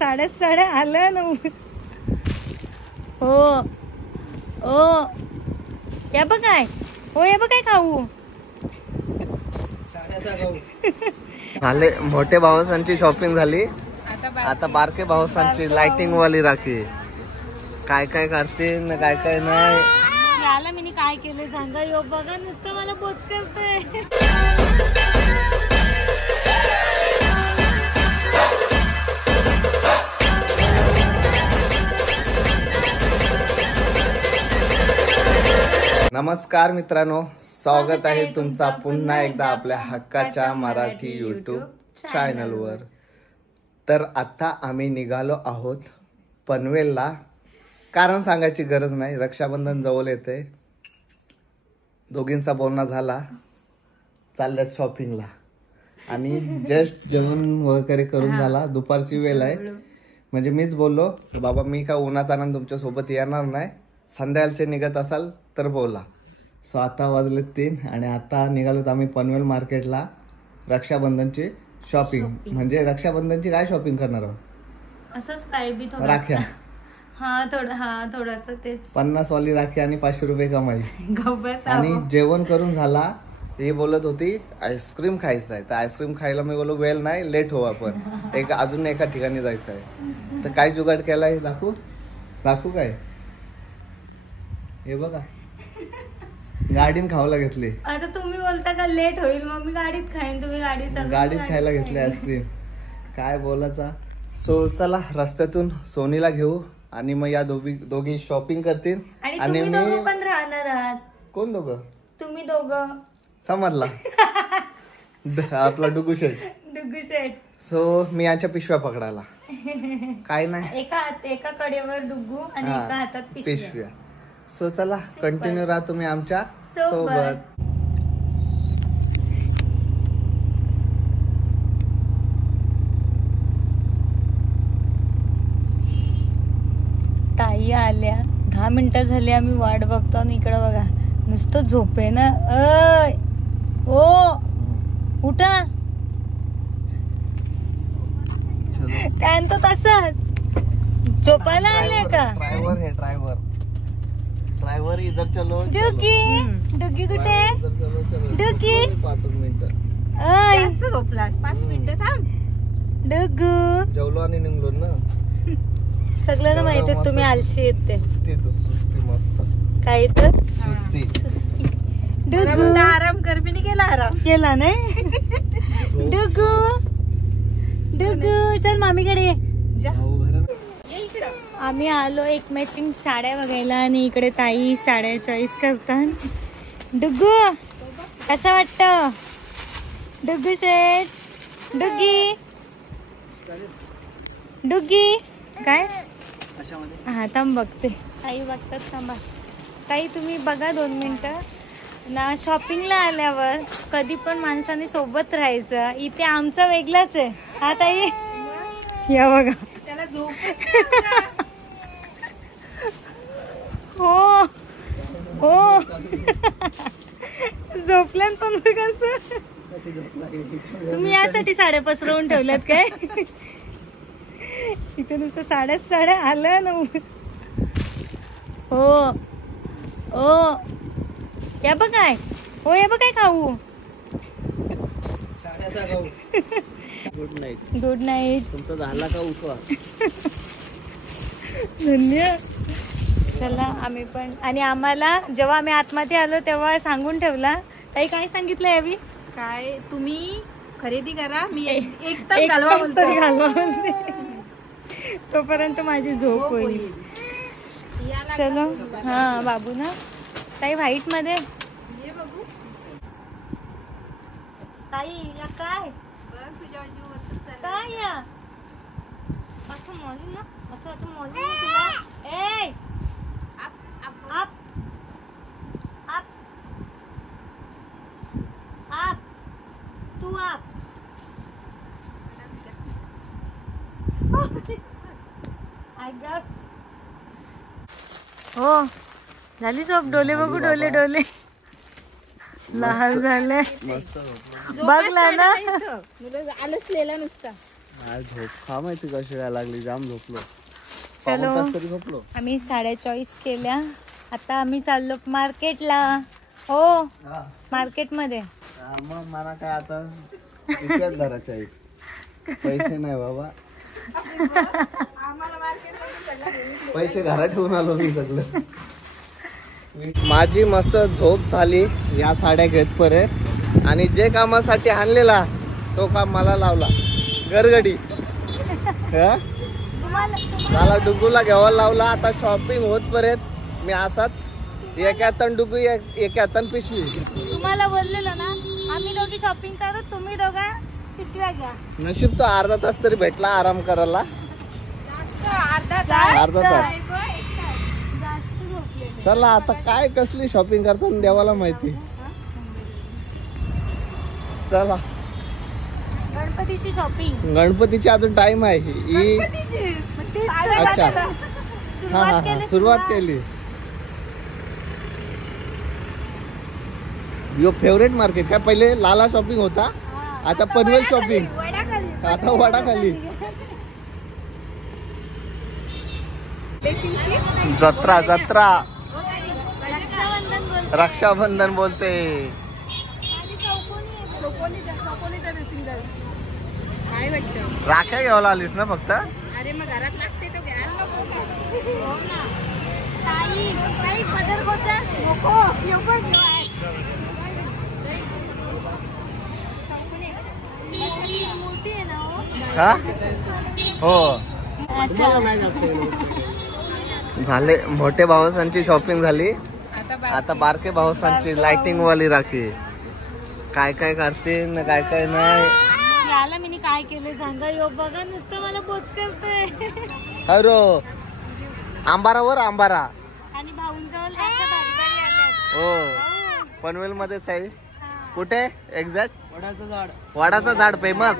साड्या आलं ना. हो ओ या बघ काय हो, या बघ काय खाऊ आले. मोठे भाऊसांची शॉपिंग झाली, आता बारके भाऊसांची लाइटिंग वाली राखी. काय काय करते ना काय काय नाही. याला मी काय केलं सांगा. यो बघा नुसतं मला पोच करतोय. नमस्कार मित्रांनो, स्वागत आहे तुमचा पुन्हा एकदा आपल्या हक्काच्या मराठी यूट्यूब चॅनलवर. तर आता आम्ही निघालो आहोत पनवेलला. कारण सांगायची गरज नाही, रक्षाबंधन जवळ येते. दोघींचा बोलणं झाला, चालल्यात शॉपिंगला. आणि जस्ट जेवण वगैरे करून झाला. दुपारची वेळ आहे, म्हणजे मीच बोललो बाबा मी का उन्हात आनंद तुमच्या सोबत येणार नाही, संध्याकाळचे निघत असाल तर बोला. सो आता वाजले 3 आणि आता निघालोत आम्ही पनवेल मार्केटला रक्षाबंधनची शॉपिंग. म्हणजे रक्षाबंधनची काय शॉपिंग करणार आहोत, असंच काय बी राख्या. थोडस तेच 50 वाली राखी आणि 500 रुपये कमाई. आणि आणि जेवण करून झाला. ही बोलत होती आईस्क्रीम खायचं आहे, तर आईस्क्रीम खायला मी बोललो वेळ नाही, लेट हो आपण अजून एका ठिकाणी जायचं आहे. तर काय जुगाड केलाय दाखवू काय. हे बघा गाडीन खावायला घेतली. आता तुम्ही बोलता का लेट होईल, मग मी गाडीत खाईन, तुम्ही गाडीत खायला घेतली आईस्क्रीम. काय बोलायचा. सो चला रस्त्यातून सोनीला घेऊ आणि मग या दोघी शॉपिंग करतील. आणि मी पण राहणार आहात. कोण दोघं? तुम्ही दोघं समजला. आपला डुगू शेट. सो मी यांच्या पिशव्या पकडायला. काय नाही, एका कडेवर डुगू आणि एका हातात पिशव्या. सो चला कंटिन्यू राहा तुम्ही आमच्या सोबत. ताई आल्या, 10 मिनिटं झाली आम्ही वाट बघतो आणि इकडं बघा नुसतं झोपे ना. ओ उठा. त्यांचं तसंच झोपायला आले का. ड्रायव्हर इधर चलो. डुगी कुठे. डुगी 5 मिनिटं जास्त झोपलास. 5 मिनिटं थांब. डुगू जेवलो आणि निघलो ना. सगळ्यांना माहिती आहे तुम्ही आलशी येते. सुस्ती मस्त काय तर सुस्ती. डुगू आराम कर. मी केला नाही. डुगू चल मामीकडे ये. आम्ही आलो एक मॅचिंग साड्या बघायला आणि इकडे ताई साड्या चॉईस करतात. डुगू कसं वाटतं. डुगू शेट. डुगी काय हा थांब बघते. ताई बघतात थांबा. ताई तुम्ही बघा 2 मिनिटं ना. शॉपिंगला आल्यावर कधी पण माणसाने सोबत राहायचं. इथे आमचं वेगळंच आहे. हा ताई या बघा. त्याला झोप. हो झोपल्यान पण कसं. तुम्ही यासाठी साड्या पसरवून ठेवल्यात काय. इथे नुसतं साड्या आलं ना. हो या बघ काय हो, या बघ काय खाऊ. Good night. तुमचा झाला का उठवा. धन्यवाद. चला आम्ही पण. आणि आम्हाला जेव्हा आम्ही आतमध्ये आलो तेव्हा सांगून ठेवला. ताई काय सांगितलं यावी. काय तुम्ही खरेदी करा, मी एक तास घालवा तोपर्यंत माझी झोप होईल. चलो हा बाबू ना. ताई व्हाईट मध्ये ताई या काय काय या असं मॉली ना. असं मॉली तुला. ए आप तू आप. हो झाली झोप. डोले बघू. डोले लहान झाले. बघला ना आलसलेला नुसता. आज झोप खा माहिती कशी काय लागली, जाम झोपलो. चलो पाऊण तास तरी झोपलो. आम्ही 24:30 केल्या. आता आम्ही चाललो मार्केटला. हो हा. मार्केट मध्ये. मग मला काय आता पिशव्यात धरायच्या आहेत. पैसे नाही बाबा, पैसे घरात ठेवून आलो मी सगळं. माझी मस्त झोप झाली या साड्या घेत परत. आणि जे कामासाठी आणलेला तो काम मला लावला गरगडी. मला डुगूला घ्यावा लावला. आता शॉपिंग होत परत मी असाच एक हातान डुगू एक हातान पिशवी. तुम्हाला बोललेलो ना आम्ही दोघी शॉपिंग करू, तुम्ही दोघा पिशव्या घ्या. नशीब तो अर्धा तास तरी भेटला आराम करायला. अर्धा तास. चला आता काय कसली शॉपिंग करतो देवाला माहिती. चला गणपतीची शॉपिंग. गणपतीची अजून टाइम आहे. अच्छा हा हा हा सुरुवात केली. यो फेवरेट मार्केट काय पहिले लाला शॉपिंग होता, आता पनवेल शॉपिंग, आता वडाखाली. जत्रा जत्रा रक्षाबंधन बोलते. राख्या घ्यायला आलीस ना फक्त. अरे मग घरात लागते तो घ्यायला नको का? हा हो झाले. मोठे भाऊसांची शॉपिंग झाली. आता बारके भाऊसांची लाइटिंग वाली राखी. काय काय करते ना काय काय नाही. याला मी काय केलं सांगा. यो बघा नुसतं मला बोच करतोय. अरे आंबारावर आंबारा. आणि भाऊंजवळ राख्या भारी भारी आल्यात. हो पनवेल मध्येच आहे. कुठे एक्झॅक्ट? वडाचं झाड. वडाचं झाड फेमस.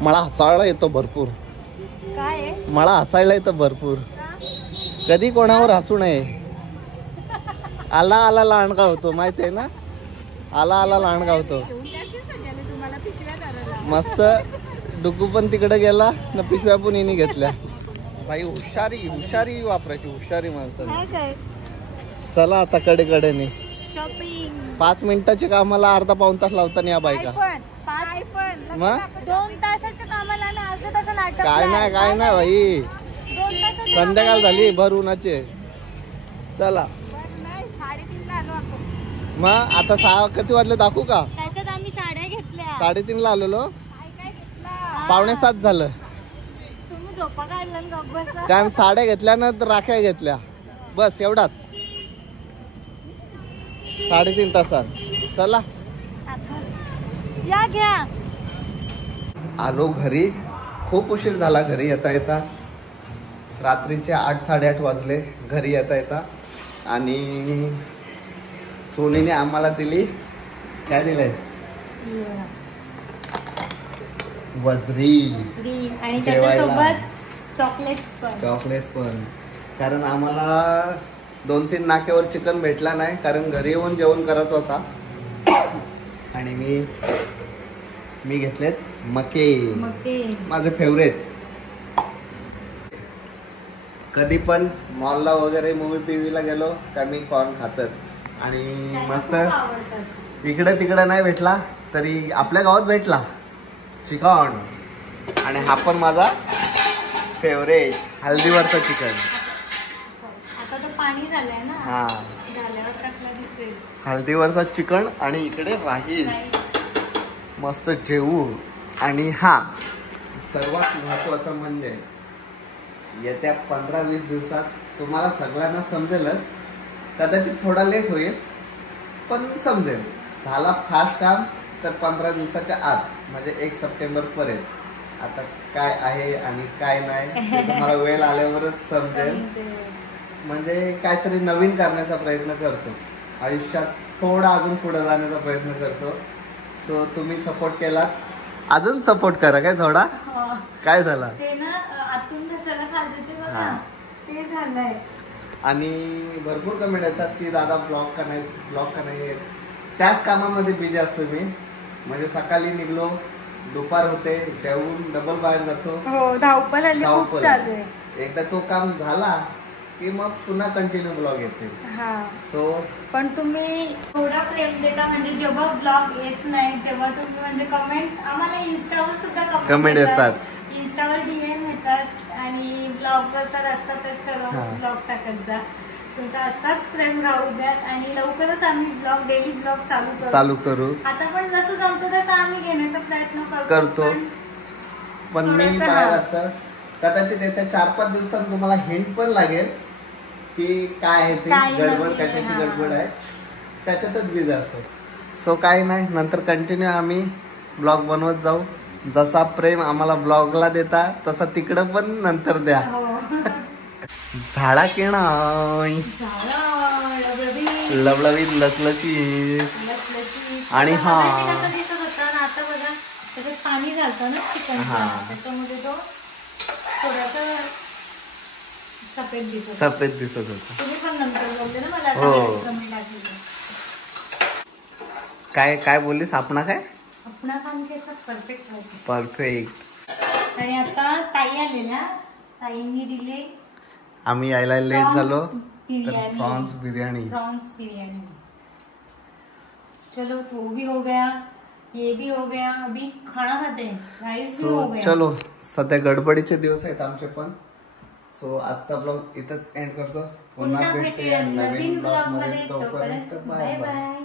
मला हसायला येतो भरपूर. काय मला हसायला येतं भरपूर. कधी कोणावर हसू नये. आला आला लांडगा होतो माहिती आहे ना. आला आला लांडगा होतो. मस्त डुकू पण तिकडे गेला ना पिशव्या पण हिने घेतल्या. भाई हुशारी हुशारी वापरायची. हुशारी माणसं. चला आता कडे कडेने. शॉपिंग 5 मिनिटाच्या कामाला अर्धा पाऊण तास लावताना या बायका. मग 2 तासाच्या कामाला ना अर्धा तास नाटक. काय नाही भाई. 2 तासाच्या संध्याकाळ झाली भर उन्हाचे. चला 3:30 आलो आपण. मग आता 6 किती वाजले दाखवू का? त्याच्यात आम्ही साड्या घेतल्या. 3:30 ला आलेलो. काय घेतला? 6:45 झालं. तुम्ही झोपा काढला ना गप्प बसा. त्यानं साड्या घेतल्या ना राख्या घेतल्या. बस एवढाच. 3:30 तासात. चला या घ्या. आलो घरी. खूप उशीर झाला घरी येता येता. रात्रीचे 8 साडेआठ वाजले घरी येता येता. आणि सोनीने आम्हाला दिली काय दिलंय वजरी. आणि जेवायला. त्याच्यासोबत चॉकलेट्स पण. कारण आम्हाला 2-3 नाक्यावर चिकन भेटला नाही. कारण घरी येऊन जेवण करत होता. आणि मी घेतलेत मके. माझे फेवरेट. कधी पण मॉलला वगैरे मूवी पीव्हीला गेलो का मी कॉर्न खातच. आणि मस्त इकडे तिकडे नाही भेटला तरी आपल्या गावात भेटला चिकन. आणि हा पण माझा फेवरेट हल्दीवरचा चिकन. आता तो पाणी झालंय ना. हा झाल्यावर कसला दिसेल. हल्दीवरचा चिकन आणि इकडे राईस. मस्त जेवू. आणि हा सर्वात महत्वाचा म्हणजे येत्या 15-20 दिवसात तुम्हाला सगळ्यांना समजेलच. कदाचित थोडा लेट होईल पण समजेल. झाला फास्ट काम तर 15 दिवसाच्या आत म्हणजे 1 सप्टेंबर पर्यंत आता काय आहे आणि काय नाही ते तुम्हाला वेळ आल्यावरच समजेल. म्हणजे काहीतरी नवीन करण्याचा प्रयत्न करतो. आयुष्यात थोडा अजून पुढे जाण्याचा प्रयत्न करतो. सो तुम्ही सपोर्ट केलात अजून सपोर्ट करा काय थोडा. काय झाला ते ना आतून कशाला खाल्लं ते बघा. हा. ते झालंय. आणि भरपूर कमेंट येतात की दादा ब्लॉग का नाही येत. त्याच कामामध्ये बिझी असतो मी. म्हणजे सकाळी निघलो, दुपार होते, जेवून डबल बाहेर जातो. हो, धावपळ आली खूप धावपळ. चालू आहे. एकदा तो काम झाला की मग पुन्हा कंटिन्यू ब्लॉग येते. हा. सो पण तुम्ही थोडा प्रेम देता. म्हणजे जेव्हा ब्लॉग येत नाही तेव्हा तुम्ही म्हणजे कमेंट आम्हाला इन्स्टावर सुद्धा कमेंट येतात. इन्स्टावर DM येतात आणि ब्लॉग तर असतातच. ब्लॉग टाकत जा. तुमचा असाच प्रेम राहू द्या आणि लवकरच आम्ही डेली ब्लॉग चालू करू. आता पण जसं जमतो तसं आम्ही घेण्याचा प्रयत्न करतो. पण मी बाहेर असतं. कदाचित येत्या 4-5 दिवसात तुम्हाला हिंट पण लागेल की काय आहे ते गडबड, कशाची गडबड आहे, त्याच्यातच बिझी असतो. सो काही नाही, नंतर कंटिन्यू आम्ही ब्लॉग बनवत जाऊ. जसा प्रेम आम्हाला ब्लॉगला देता तसा तिकडं पण नंतर द्या. झाडा की नाही लवलवीत लसलसीत. आणि हा आता बघा त्याच्यात पाणी घालतं ना चिकन, त्याच्यामध्ये तो थोडासा सफेद दिसत होता. तुम्ही पण नंतर बोलले ना मला कमी लागली. काय बोललीस? आपणा काय आपणा काम केस परफेक्ट होते. परफेक्ट. आणि आता ताई आलेल्या, ताईंनी दिले. आम्ही यायला लेट झालो. प्रॉन्स बिरयानी. चलो तो भी हो गया, ये भी हो गया. अभी खाना खाते हैं. राइस भी हो गया. चलो, सध्या गडबडीचे दिवस आहेत आमचे पण. सो आजचा ब्लॉग इथंच एंड करतो. पुन्हा भेटूया नवीन ब्लॉग मध्ये. तोपर्यंत बाय बाय.